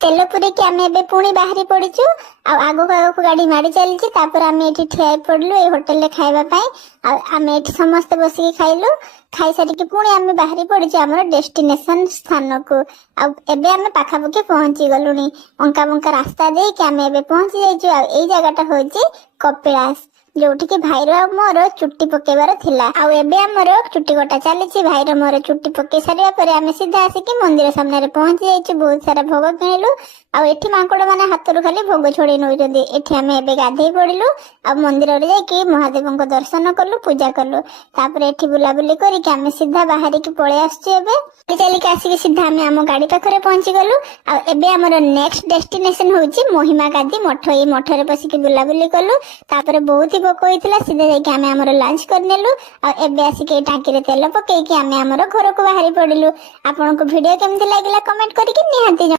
तेल पुरेकी आम ए पुणी बाहरी पड़ीचु आगक आगक गाड़ी माड़ी चली तापर आम ये ठिया पड़लु ये होटेल खाइबा आम ये समस्ते बसिक खाइलु खाई सारिकी पुणी आम बाहरी पड़ीचु आम डेस्टिनेशन स्थान को आम पाखापाखि पहुंची गलुनी अंका बंका रास्ता दे कि आम ए पहुंची जाइचु आ जगटा हूँ कपिलास जोठी कि भाईर मोर चुट्टी पकेबार थिला आमर चुट्टी कटा चली भाईर मोर चुट्टी पके सारा पर आम सीधा आसिक मंदिर सामने पहुंची जाइए बहुत सारा भोग किणिलु आठी मांकड़ मैंने हाथ खाली भोग छोड़े नौकरी एठी आम ए गाधे पड़िलु आ मंदिर जाकि महादेव को दर्शन कलु पूजा कलु तापर एठी बुलाबुली करके आम सीधा बाहर की पलि आसुचे चलिक आसिक सीधा आम आम गाड़ी पाखे पहुंची गलु आमर नेक्स्ट डेस्टिनेशन हूँ महिमा गादी मठ ये मठरे बसिक बुलाबुली कलु तापर बहुत भोक होता सीधे जाकि आम आमर लंच करनेलु आसिक टांकी तेल पकईकि आम आमर घर को बाहरी पड़िलु। आपन को वीडियो केमती लगिला कमेंट करके निहाती